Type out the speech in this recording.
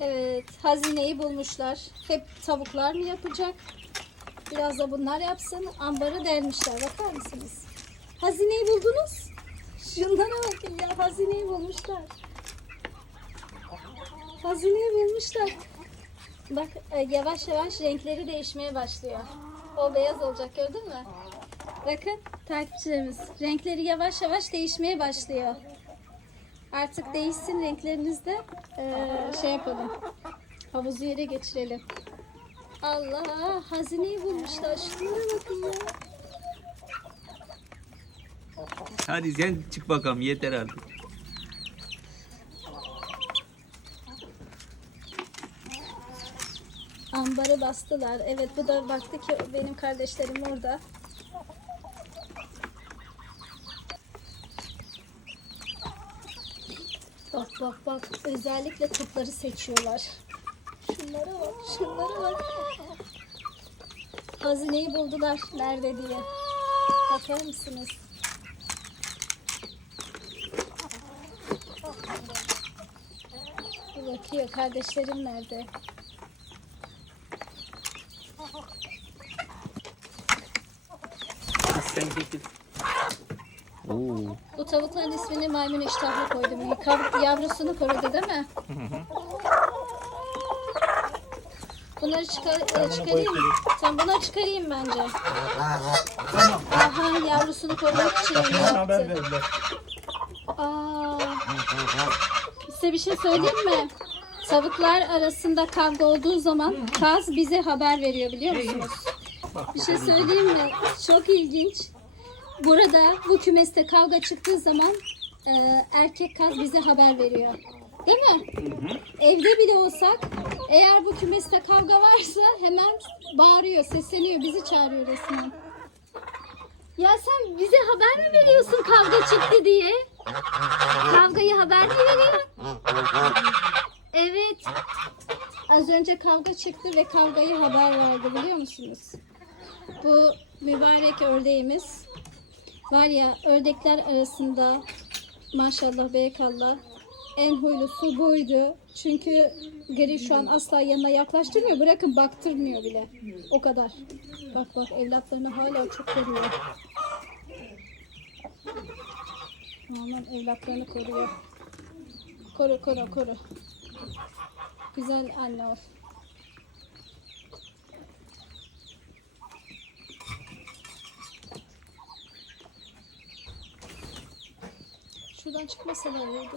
Evet, hazineyi bulmuşlar. Hep tavuklar mı yapacak? Biraz da bunlar yapsın. Ambarı delmişler. Bakar mısınız? Hazineyi buldunuz. Şunlara bakın ya. Hazineyi bulmuşlar. Hazineyi bulmuşlar. Bak e, yavaş yavaş renkleri değişmeye başlıyor. O beyaz olacak gördün mü? Bakın takipçilerimiz. Renkleri yavaş yavaş değişmeye başlıyor. Artık değişsin renkleriniz de eee, şey yapalım. Havuzu yere geçirelim. Allah hazineyi bulmuşlar. Şunlara bakın ya. Hadi sen çık bakalım yeter artık. Ambarı bastılar. Evet bu da baktı ki benim kardeşlerim orada. Bak bak bak özellikle topları seçiyorlar. Şunlara bak şunlara bak. Hazineyi buldular nerede diye. Bakar mısınız? Bakıyor kardeşlerim nerede? Sen çekil. Oo. Bu tavukların ismini maymun iştahlı koydum. Kav- Yavrusunu korudu değil mi? Bunları çıkar, e, çıkarayım? Tamam bunları çıkarayım bence. Aha yavrusunu korumak için öyle yaptı. Aa, size bir şey söyleyeyim mi? Tavuklar arasında kavga olduğu zaman kaz bize haber veriyor biliyor musunuz? Bir şey söyleyeyim mi? Çok ilginç. Burada bu kümeste kavga çıktığı zaman e, erkek kaz bize haber veriyor. Değil mi? Evde bile olsak eğer bu kümeste kavga varsa hemen bağırıyor, sesleniyor, bizi çağırıyor resmen. Ya sen bize haber mi veriyorsun kavga çıktı diye? Kavgayı haber mi veriyor? Evet. Az önce kavga çıktı ve kavgayı haber verdi biliyor musunuz? Bu mübarek ördeğimiz var ya ördekler arasında maşallah berekallah en huylusu buydu. Çünkü gri şu an asla yanına yaklaştırmıyor. Bırakın baktırmıyor bile. O kadar. Bak bak evlatlarını hala çok koruyor. Aman evlatlarını koruyor. Koru koru koru. Güzel anne ol. Şuradan çıkmasalar iyiydi.